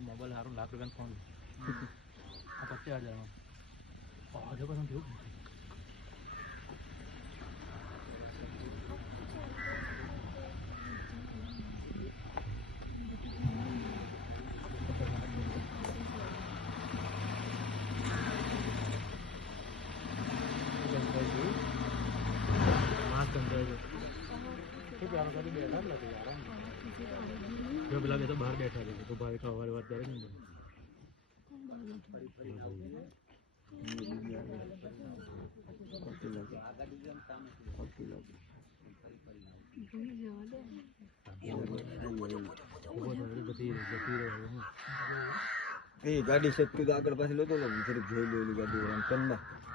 mobile સારું લાખ રૂપિયા phone 50,000 जो बिला तो बाहर बैठा है तो भाई का हवाले बात करेंगे गाड़ी से आगे पास लो तो फिर जोई लो गाड़ी